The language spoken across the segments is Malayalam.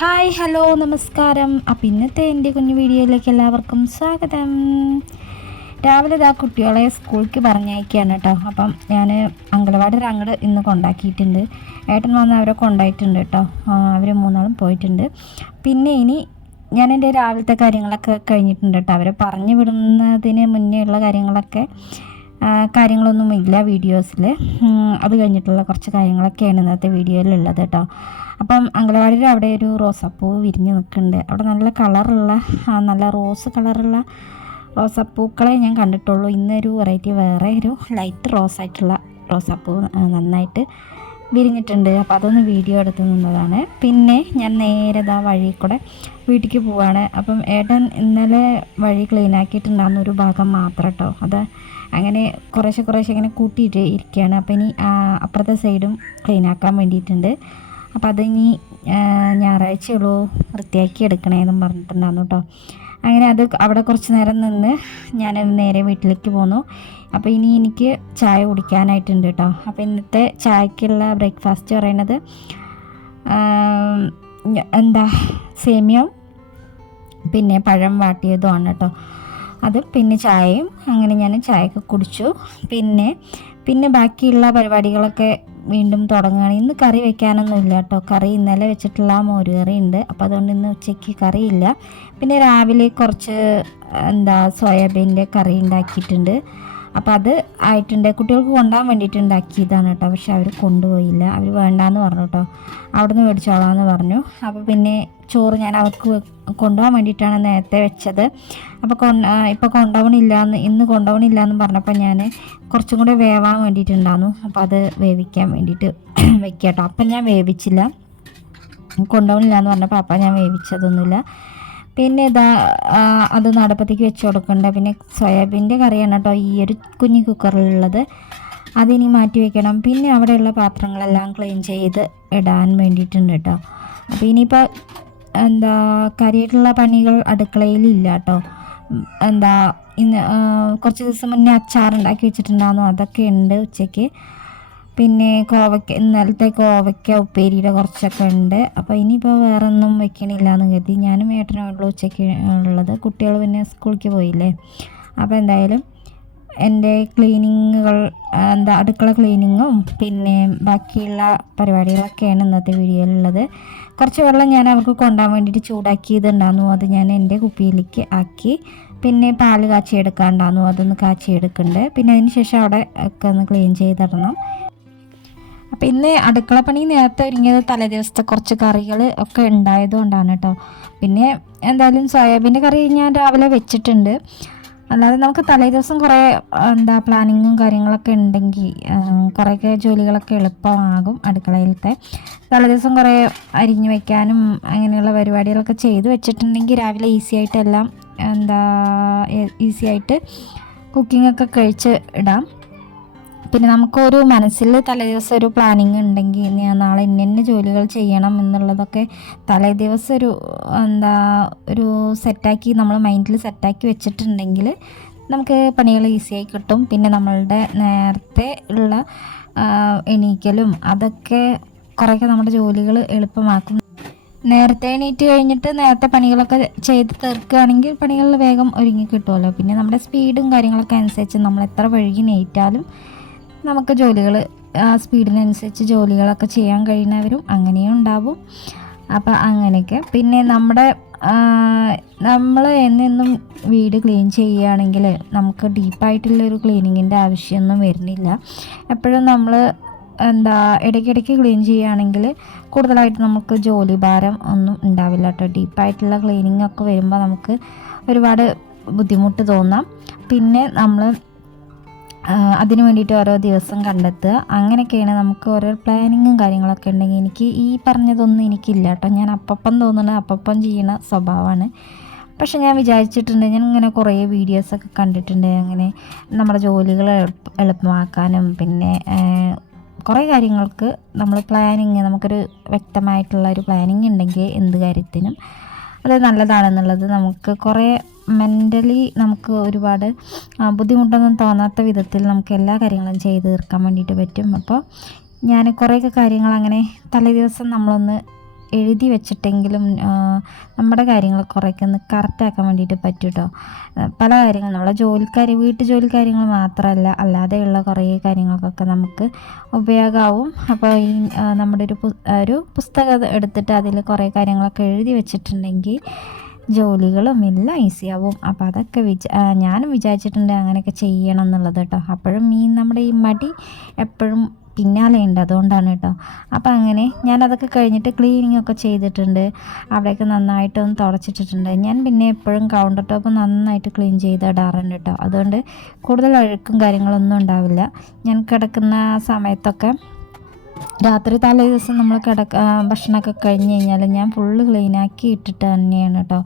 ഹായ് ഹലോ നമസ്കാരം. അപ്പം ഇന്നത്തെ എൻ്റെ കുഞ്ഞു വീഡിയോയിലേക്ക് എല്ലാവർക്കും സ്വാഗതം. രാവിലെ ഇതാ കുട്ടികളെ സ്കൂളിലേക്ക് പറഞ്ഞയക്കുകയാണ് കേട്ടോ. അപ്പം ഞാൻ അങ്കണവാടി അങ്ങോട്ട് ഇന്ന് കൊണ്ടാക്കിയിട്ടുണ്ട്. ഏട്ടൻ വന്ന് അവരെ കൊണ്ടായിട്ടുണ്ട് കേട്ടോ. അവർ മൂന്നാളും പോയിട്ടുണ്ട്. പിന്നെ ഇനി ഞാൻ എൻ്റെ രാവിലത്തെ കാര്യങ്ങളൊക്കെ കഴിഞ്ഞിട്ടുണ്ട് കേട്ടോ. അവരെ പറഞ്ഞു വിടുന്നതിന് മുന്നേ ഉള്ള കാര്യങ്ങളൊന്നുമില്ല വീഡിയോസിൽ. അത് കഴിഞ്ഞിട്ടുള്ള കുറച്ച് കാര്യങ്ങളൊക്കെയാണ് ഇന്നത്തെ വീഡിയോയിലുള്ളത് കേട്ടോ. അപ്പം അങ്കണവാടിയിൽ അവിടെ ഒരു റോസാപ്പൂ വിരിഞ്ഞ് നിൽക്കുന്നുണ്ട്. അവിടെ നല്ല കളറുള്ള നല്ല റോസ് കളറുള്ള റോസാപ്പൂക്കളെ ഞാൻ കണ്ടിട്ടുള്ളൂ. ഇന്നൊരു വെറൈറ്റി വേറെ ഒരു ലൈറ്റ് റോസായിട്ടുള്ള റോസാപ്പൂ നന്നായിട്ട് വിരിഞ്ഞിട്ടുണ്ട്. അപ്പോൾ അതൊന്ന് വീഡിയോ എടുത്ത് നിന്നതാണ്. പിന്നെ ഞാൻ നേരെ വഴി കൂടെ വീട്ടിലേക്ക് പോവാണ്. അപ്പം ഏട്ടൻ ഇന്നലെ വഴി ക്ലീൻ ആക്കിയിട്ടുണ്ടാകുന്ന ഒരു ഭാഗം മാത്രം കേട്ടോ. അത് അങ്ങനെ കുറേശ്ശെ ഇങ്ങനെ കൂട്ടിയിട്ട് ഇരിക്കുകയാണ്. അപ്പോൾ ഇനി അപ്പുറത്തെ സൈഡും ക്ലീൻ ആക്കാൻ വേണ്ടിയിട്ടുണ്ട്. അപ്പോൾ അതിനി ഞായറാഴ്ചയുള്ളൂ വൃത്തിയാക്കി എടുക്കണേന്നും പറഞ്ഞിട്ടുണ്ടായിരുന്നു കേട്ടോ. അങ്ങനെ അത് അവിടെ കുറച്ച് നേരം നിന്ന് ഞാൻ നേരെ വീട്ടിലേക്ക് പോന്നു. അപ്പോൾ ഇനി എനിക്ക് ചായ കുടിക്കാനായിട്ടുണ്ട് കേട്ടോ. അപ്പോൾ ഇന്നത്തെ ചായക്കുള്ള ബ്രേക്ക്ഫാസ്റ്റ് പറയുന്നത് സേമിയയും പിന്നെ പഴം വാട്ടിയതുമാണ് കേട്ടോ. അത് പിന്നെ ചായയും അങ്ങനെ ഞാൻ ചായയൊക്കെ കുടിച്ചു. പിന്നെ ബാക്കിയുള്ള പരിപാടികളൊക്കെ വീണ്ടും തുടങ്ങുകയാണ്. ഇന്ന് കറി വെക്കാനൊന്നുമില്ല കേട്ടോ. കറി ഇന്നലെ വെച്ചിട്ടുള്ള മോര് കറി ഉണ്ട്. അപ്പോൾ അതുകൊണ്ട് ഇന്ന് ഉച്ചയ്ക്ക് കറിയില്ല. പിന്നെ രാവിലെ കുറച്ച് സോയാബീൻ്റെ കറി ഉണ്ടാക്കിയിട്ടുണ്ട്. അപ്പോൾ അത് ആയിട്ടുണ്ട്. കുട്ടികൾക്ക് കൊണ്ടുപോകാൻ വേണ്ടിയിട്ട് ഉണ്ടാക്കിയതാണ് കേട്ടോ. പക്ഷെ അവർ കൊണ്ടുപോയില്ല. അവർ വേണ്ടാന്ന് പറഞ്ഞു കേട്ടോ. അവിടെ നിന്ന് മേടിച്ചോളാമെന്ന് പറഞ്ഞു. അപ്പോൾ പിന്നെ ചോറ് ഞാൻ അവർക്ക് കൊണ്ടുപോകാൻ വേണ്ടിയിട്ടാണ് നേരത്തെ വെച്ചത്. അപ്പോൾ ഇന്ന് കൊണ്ടുപോകണില്ല എന്ന് പറഞ്ഞപ്പോൾ ഞാൻ കുറച്ചും കൂടെ വേവാൻ വേണ്ടിയിട്ടുണ്ടായിരുന്നു. അപ്പോൾ അത് വേവിക്കാൻ വേണ്ടിയിട്ട് വെക്കുക കേട്ടോ. അപ്പം ഞാൻ വേവിച്ചില്ല. കൊണ്ടുപോകണില്ല എന്ന് പറഞ്ഞപ്പോൾ അപ്പം ഞാൻ വേവിച്ചതൊന്നുമില്ല. പിന്നെ അത് അടുപ്പത്തേക്ക് വെച്ച് കൊടുക്കണ്ട. പിന്നെ സോയാബീൻ്റെ കറിയാണ് കേട്ടോ ഈ ഒരു കുഞ്ഞു കുക്കറിലുള്ളത്. അതിനി മാറ്റി വെക്കണം. പിന്നെ അവിടെയുള്ള പാത്രങ്ങളെല്ലാം ക്ലീൻ ചെയ്ത് ഇടാൻ വേണ്ടിയിട്ടുണ്ട് കേട്ടോ. അപ്പോൾ ഇനിയിപ്പോൾ കാര്യമായിട്ടുള്ള പണികൾ അടുക്കളയിലില്ല കേട്ടോ. ഇന്ന് കുറച്ച് ദിവസം മുന്നേ അച്ചാറുണ്ടാക്കി വെച്ചിട്ടുണ്ടായിരുന്നു. അതൊക്കെ ഉണ്ട് ഉച്ചയ്ക്ക്. പിന്നെ ഇന്നലത്തെ കോവയ്ക്ക ഉപ്പേരിയുടെ കുറച്ചൊക്കെ ഉണ്ട്. അപ്പോൾ ഇനിയിപ്പോൾ വേറെ ഒന്നും വെക്കണില്ല എന്ന് കരുതി ഞാനും ഏട്ടനുള്ളൂ ഉച്ചയ്ക്ക് ഉള്ളത്. കുട്ടികൾ പിന്നെ സ്കൂളിലേക്ക് പോയില്ലേ. അപ്പോൾ എന്തായാലും എൻ്റെ ക്ലീനിങ്ങുകൾ അടുക്കള ക്ലീനിങ്ങും പിന്നെ ബാക്കിയുള്ള പരിപാടികളൊക്കെയാണ് ഇന്നത്തെ വീഡിയോയിലുള്ളത്. കുറച്ച് വെള്ളം ഞാൻ അവർക്ക് കൊണ്ടുപോകാൻ വേണ്ടിയിട്ട് ചൂടാക്കിയതുണ്ടായിരുന്നു. അത് ഞാൻ എൻ്റെ കുപ്പിയിലേക്ക് ആക്കി. പിന്നെ പാല് കാച്ചിയെടുക്കാണ്ടായിരുന്നു. അതൊന്ന് കാച്ചിയെടുക്കുന്നുണ്ട്. പിന്നെ അതിന് ശേഷം അവിടെ ഒക്കെ ഒന്ന് ക്ലീൻ ചെയ്തിടണം. അപ്പോൾ ഇന്ന് അടുക്കള പണി നേരത്തെ ഒരുങ്ങിയത് തലേ ദിവസത്തെ കുറച്ച് കറികൾ ഒക്കെ ഉണ്ടായതുകൊണ്ടാണ് കേട്ടോ. പിന്നെ എന്തായാലും സോയാബീൻ്റെ കറി ഞാൻ രാവിലെ വെച്ചിട്ടുണ്ട്. അല്ലാതെ നമുക്ക് തലേ ദിവസം കുറേ പ്ലാനിങ്ങും കാര്യങ്ങളൊക്കെ ഉണ്ടെങ്കിൽ കുറേയൊക്കെ ജോലികളൊക്കെ എളുപ്പമാകും. അടുക്കളയിലത്തെ തലേ ദിവസം കുറേ അരിഞ്ഞു വയ്ക്കാനും അങ്ങനെയുള്ള പരിപാടികളൊക്കെ ചെയ്ത് വെച്ചിട്ടുണ്ടെങ്കിൽ രാവിലെ ഈസിയായിട്ട് കുക്കിങ്ങൊക്കെ കഴിച്ച് ഇടാം. പിന്നെ നമുക്കൊരു മനസ്സിൽ തലേ ദിവസം ഒരു പ്ലാനിങ് ഉണ്ടെങ്കിൽ ഞാൻ നാളെ ഇന്ന ജോലികൾ ചെയ്യണം എന്നുള്ളതൊക്കെ തലേ ദിവസം ഒരു സെറ്റാക്കി നമ്മൾ മൈൻഡിൽ സെറ്റാക്കി വെച്ചിട്ടുണ്ടെങ്കിൽ നമുക്ക് പണികൾ ഈസിയായി കിട്ടും. പിന്നെ നമ്മളുടെ നേരത്തെ ഉള്ള എണീക്കലും അതൊക്കെ കുറേയൊക്കെ നമ്മുടെ ജോലികൾ എളുപ്പമാക്കും. നേരത്തെ എണീറ്റ് കഴിഞ്ഞിട്ട് നേരത്തെ പണികളൊക്കെ ചെയ്ത് തീർക്കുകയാണെങ്കിൽ പണികളിൽ വേഗം ഒരുങ്ങി കിട്ടുമല്ലോ. പിന്നെ നമ്മുടെ സ്പീഡും കാര്യങ്ങളൊക്കെ അനുസരിച്ച് നമ്മൾ എത്ര വഴുകി എണീറ്റാലും നമുക്ക് ജോലികൾ സ്പീഡിനനുസരിച്ച് ജോലികളൊക്കെ ചെയ്യാൻ കഴിയുന്നവരും അങ്ങനെയും ഉണ്ടാവും. അപ്പോൾ അങ്ങനെയൊക്കെ. പിന്നെ നമ്മൾ എന്നും വീട് ക്ലീൻ ചെയ്യുകയാണെങ്കിൽ നമുക്ക് ഡീപ്പായിട്ടുള്ളൊരു ക്ലീനിങ്ങിൻ്റെ ആവശ്യമൊന്നും വരുന്നില്ല. എപ്പോഴും നമ്മൾ ഇടയ്ക്കിടയ്ക്ക് ക്ലീൻ ചെയ്യുകയാണെങ്കിൽ കൂടുതലായിട്ട് നമുക്ക് ജോലി ഭാരം ഒന്നും ഉണ്ടാവില്ല കേട്ടോ. ഡീപ്പായിട്ടുള്ള ക്ലീനിങ് ഒക്കെ വരുമ്പോൾ നമുക്ക് ഒരുപാട് ബുദ്ധിമുട്ട് തോന്നാം. പിന്നെ നമ്മൾ അതിന് വേണ്ടിയിട്ട് ഓരോ ദിവസം കണ്ടെത്തുക. അങ്ങനെയൊക്കെയാണ് നമുക്ക് ഓരോ പ്ലാനിങ്ങും കാര്യങ്ങളൊക്കെ ഉണ്ടെങ്കിൽ. എനിക്ക് ഈ പറഞ്ഞതൊന്നും എനിക്കില്ല കേട്ടോ. ഞാൻ അപ്പം ചെയ്യുന്ന സ്വഭാവമാണ്. പക്ഷെ ഞാൻ വിചാരിച്ചിട്ടുണ്ട്, ഞാൻ ഇങ്ങനെ കുറേ വീഡിയോസൊക്കെ കണ്ടിട്ടുണ്ട് അങ്ങനെ നമ്മുടെ ജോലികൾ എളുപ്പമാക്കാനും പിന്നെ കുറേ കാര്യങ്ങൾക്ക് നമുക്കൊരു വ്യക്തമായിട്ടുള്ള ഒരു പ്ലാനിങ് ഉണ്ടെങ്കിൽ എന്ത് കാര്യത്തിനും അത് നല്ലതാണെന്നുള്ളത് നമുക്ക് കുറേ മെൻ്റലി നമുക്ക് ഒരുപാട് ബുദ്ധിമുട്ടൊന്നും തോന്നാത്ത വിധത്തിൽ നമുക്ക് എല്ലാ കാര്യങ്ങളും ചെയ്ത് തീർക്കാൻ വേണ്ടിയിട്ട് പറ്റും. അപ്പോൾ ഞാൻ കുറേയൊക്കെ കാര്യങ്ങൾ അങ്ങനെ തലേ ദിവസം നമ്മളൊന്ന് എഴുതി വെച്ചിട്ടെങ്കിലും നമ്മുടെ കാര്യങ്ങൾ കുറേയൊക്കെ ഒന്ന് കറക്റ്റാക്കാൻ വേണ്ടിയിട്ട് പറ്റും കേട്ടോ. പല കാര്യങ്ങളും നമ്മളെ വീട്ടു ജോലി കാര്യങ്ങൾ മാത്രമല്ല, അല്ലാതെയുള്ള കുറേ കാര്യങ്ങൾക്കൊക്കെ നമുക്ക് ഉപയോഗമാവും. അപ്പോൾ ഈ നമ്മുടെ ഒരു പുസ്തകം എടുത്തിട്ട് അതിൽ കുറേ കാര്യങ്ങളൊക്കെ എഴുതി വെച്ചിട്ടുണ്ടെങ്കിൽ ജോലികളും എല്ലാം ഈസിയാവും. അപ്പോൾ അതൊക്കെ ഞാനും വിചാരിച്ചിട്ടുണ്ട് അങ്ങനെയൊക്കെ ചെയ്യണം എന്നുള്ളത് കേട്ടോ. അപ്പോഴും നമ്മുടെ ഈ മടി എപ്പോഴും പിന്നാലെ ഉണ്ട്, അതുകൊണ്ടാണ് കേട്ടോ. അപ്പോൾ അങ്ങനെ ഞാനതൊക്കെ കഴിഞ്ഞിട്ട് ക്ലീനിങ് ഒക്കെ ചെയ്തിട്ടുണ്ട്. അവിടെയൊക്കെ നന്നായിട്ടൊന്ന് തുടച്ചിട്ടിട്ടുണ്ട്. ഞാൻ പിന്നെ എപ്പോഴും കൗണ്ടർ ടോപ്പ് നന്നായിട്ട് ക്ലീൻ ചെയ്തിടാറുണ്ട് കേട്ടോ. അതുകൊണ്ട് കൂടുതൽ അഴുക്കും കാര്യങ്ങളൊന്നും ഉണ്ടാവില്ല. ഞാൻ കിടക്കുന്ന സമയത്തൊക്കെ രാത്രി തലേ ദിവസം നമ്മൾ ഭക്ഷണമൊക്കെ കഴിഞ്ഞ് കഴിഞ്ഞാൽ ഞാൻ ഫുള്ള് ക്ലീനാക്കി ഇട്ടിട്ട് തന്നെയാണ് കേട്ടോ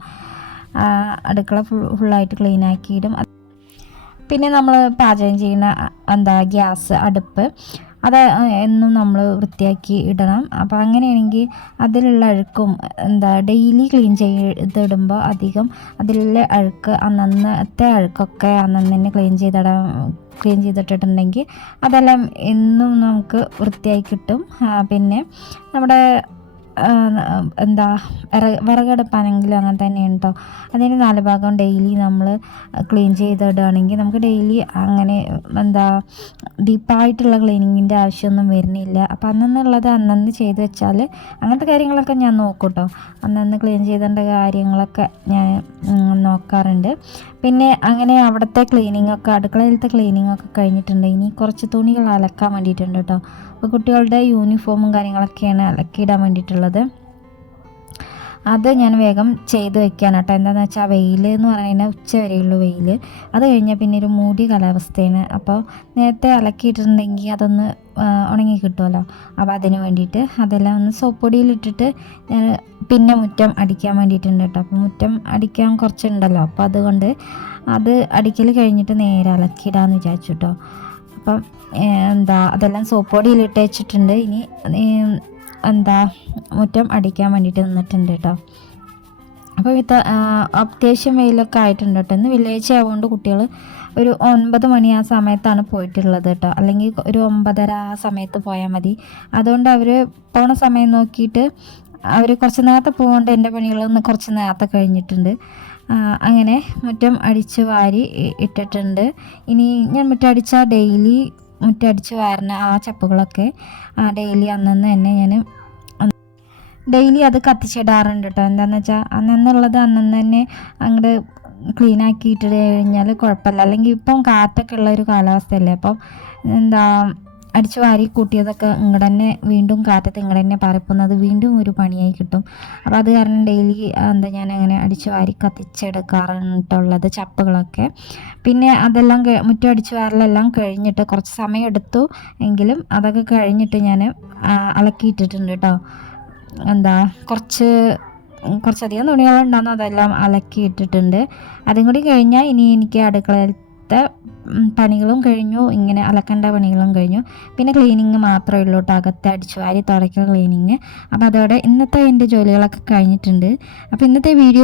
അടുക്കള ഫുള്ളായിട്ട് ക്ലീനാക്കിയിടും. പിന്നെ നമ്മൾ പാചകം ചെയ്യുന്ന ഗ്യാസ് അടുപ്പ് അത് എന്നും നമ്മൾ വൃത്തിയാക്കി ഇടണം. അപ്പോൾ അങ്ങനെയാണെങ്കിൽ അതിലുള്ള അഴുക്കും ഡെയിലി ക്ലീൻ ചെയ്തിടുമ്പോൾ അധികം അതിലുള്ള അഴുക്ക് അന്നത്തെ അഴുക്കൊക്കെ അന്നന്ന് തന്നെ ക്ലീൻ ചെയ്തിട്ടിട്ടുണ്ടെങ്കിൽ അതെല്ലാം എന്നും നമുക്ക് വൃത്തിയായി കിട്ടും. പിന്നെ നമ്മുടെ വിറകടുപ്പാണെങ്കിലും അങ്ങനെ തന്നെയാണ് കേട്ടോ. അതിന് 4 ഭാഗം ഡെയിലി നമ്മൾ ക്ലീൻ ചെയ്തിടുകയാണെങ്കിൽ നമുക്ക് ഡെയിലി അങ്ങനെ ഡീപ്പായിട്ടുള്ള ക്ലീനിങ്ങിൻ്റെ ആവശ്യമൊന്നും വരുന്നില്ല. അപ്പോൾ അന്നുള്ളത് അന്നന്ന് ചെയ്ത് വെച്ചാൽ അങ്ങനത്തെ കാര്യങ്ങളൊക്കെ ഞാൻ നോക്കും കേട്ടോ. അന്നന്ന് ക്ലീൻ ചെയ്തേണ്ട കാര്യങ്ങളൊക്കെ ഞാൻ നോക്കാറുണ്ട്. പിന്നെ അങ്ങനെ അവിടുത്തെ അടുക്കളയിലത്തെ ക്ലീനിങ്ങൊക്കെ കഴിഞ്ഞിട്ടുണ്ട്. ഇനി കുറച്ച് തുണികൾ അലക്കാൻ വേണ്ടിയിട്ടുണ്ട് കേട്ടോ. അപ്പോൾ കുട്ടികളുടെ യൂണിഫോമും കാര്യങ്ങളൊക്കെയാണ് അലക്കിയിടാൻ വേണ്ടിയിട്ടുള്ളത്. അത് ഞാൻ വേഗം ചെയ്ത് വെക്കാൻ കേട്ടോ. എന്താണെന്ന് വെച്ചാൽ വെയിൽ എന്ന് പറയുന്നത് ഉച്ച വരെയുള്ള വെയിൽ, അത് കഴിഞ്ഞാൽ പിന്നെ ഒരു മൂടിയ കാലാവസ്ഥയാണ്. അപ്പോൾ നേരത്തെ അലക്കിയിട്ടുണ്ടെങ്കിൽ അതൊന്ന് ഉണങ്ങി കിട്ടുമല്ലോ. അപ്പോൾ അതിന് വേണ്ടിയിട്ട് അതെല്ലാം ഒന്ന് സോപ്പ് പൊടിയിലിട്ടിട്ട് ഞാൻ പിന്നെ മുറ്റം അടിക്കാൻ വേണ്ടിയിട്ടുണ്ട് കേട്ടോ. അപ്പോൾ മുറ്റം അടിക്കാൻ കുറച്ചുണ്ടല്ലോ, അപ്പോൾ അതുകൊണ്ട് അത് അടിക്കൽ കഴിഞ്ഞിട്ട് നേരെ അലക്കിയിടാമെന്ന് വിചാരിച്ചു കേട്ടോ. അപ്പം അതെല്ലാം സോപ്പ് പൊടിയിലിട്ട് വെച്ചിട്ടുണ്ട്. ഇനി മുറ്റം അടിക്കാൻ വേണ്ടിയിട്ട് നിന്നിട്ടുണ്ട് കേട്ടോ. അപ്പോൾ അത്യാവശ്യം വെയിലൊക്കെ ആയിട്ടുണ്ട് കേട്ടോ. ഇന്ന് വെള്ളിയാഴ്ച ആയതുകൊണ്ട് കുട്ടികൾ ഒരു 9 മണി ആ സമയത്താണ് പോയിട്ടുള്ളത് കേട്ടോ. അല്ലെങ്കിൽ ഒരു 9:30 ആ സമയത്ത് പോയാൽ മതി. അതുകൊണ്ട് അവർ പോണ സമയം നോക്കിയിട്ട് അവർ കുറച്ച് നേരത്തെ പോകുകൊണ്ട് എൻ്റെ പണികളൊന്ന് കുറച്ച് നേരത്തെ കഴിഞ്ഞിട്ടുണ്ട്. അങ്ങനെ മുറ്റം അടിച്ച് വാരി ഇട്ടിട്ടുണ്ട്. ഇനി ഞാൻ മുറ്റടിച്ചാൽ ഡെയിലി മുറ്റടിച്ച് വാരുന്ന ആ ചപ്പുകളൊക്കെ ഡെയിലി അന്നന്ന് തന്നെ ഞാൻ ഡെയിലി അത് കത്തിച്ചിടാറുണ്ട് കേട്ടോ. എന്താണെന്ന് വെച്ചാൽ അന്നുള്ളത് അന്നന്ന് തന്നെ അങ്ങോട്ട് ക്ലീൻ ആക്കിയിട്ട് കഴിഞ്ഞാൽ കുഴപ്പമില്ല. അല്ലെങ്കിൽ ഇപ്പം കാറ്റൊക്കെ ഉള്ളൊരു കാലാവസ്ഥയല്ലേ, അപ്പം അടിച്ചു വാരി കൂട്ടിയതൊക്കെ ഇങ്ങോട്ട് തന്നെ വീണ്ടും കാറ്റത്ത് ഇങ്ങോട്ട് തന്നെ പരപ്പുന്നത് വീണ്ടും ഒരു പണിയായി കിട്ടും. അപ്പോൾ അത് കാരണം ഡെയിലി ഞാൻ അങ്ങനെ അടിച്ചു വാരി കത്തിച്ചെടുക്കാറുണ്ടുള്ളത് ചപ്പുകളൊക്കെ. പിന്നെ അതെല്ലാം മുറ്റം അടിച്ചു വാരലെല്ലാം കഴിഞ്ഞിട്ട് കുറച്ച് സമയം എടുത്തു എങ്കിലും അതൊക്കെ കഴിഞ്ഞിട്ട് ഞാൻ അലക്കിയിട്ടിട്ടുണ്ട് കേട്ടോ. കുറച്ചധികം തുണികളുണ്ടാകുന്നു, അതെല്ലാം അലക്കിയിട്ടിട്ടുണ്ട്. അതും കൂടി കഴിഞ്ഞാൽ ഇനി എനിക്ക് അടുക്കളയിലത്തെ പണികളും കഴിഞ്ഞു, ഇങ്ങനെ അലക്കേണ്ട പണികളും കഴിഞ്ഞു. പിന്നെ ക്ലീനിങ് മാത്രമേ ഉള്ളൂ കേട്ടോ, അകത്ത് അടിച്ചു വാരി തുടയ്ക്കുന്ന ക്ലീനിങ്. അപ്പോൾ അതോടെ ഇന്നത്തെ എൻ്റെ ജോലികളൊക്കെ കഴിഞ്ഞിട്ടുണ്ട്. അപ്പോൾ ഇന്നത്തെ വീഡിയോ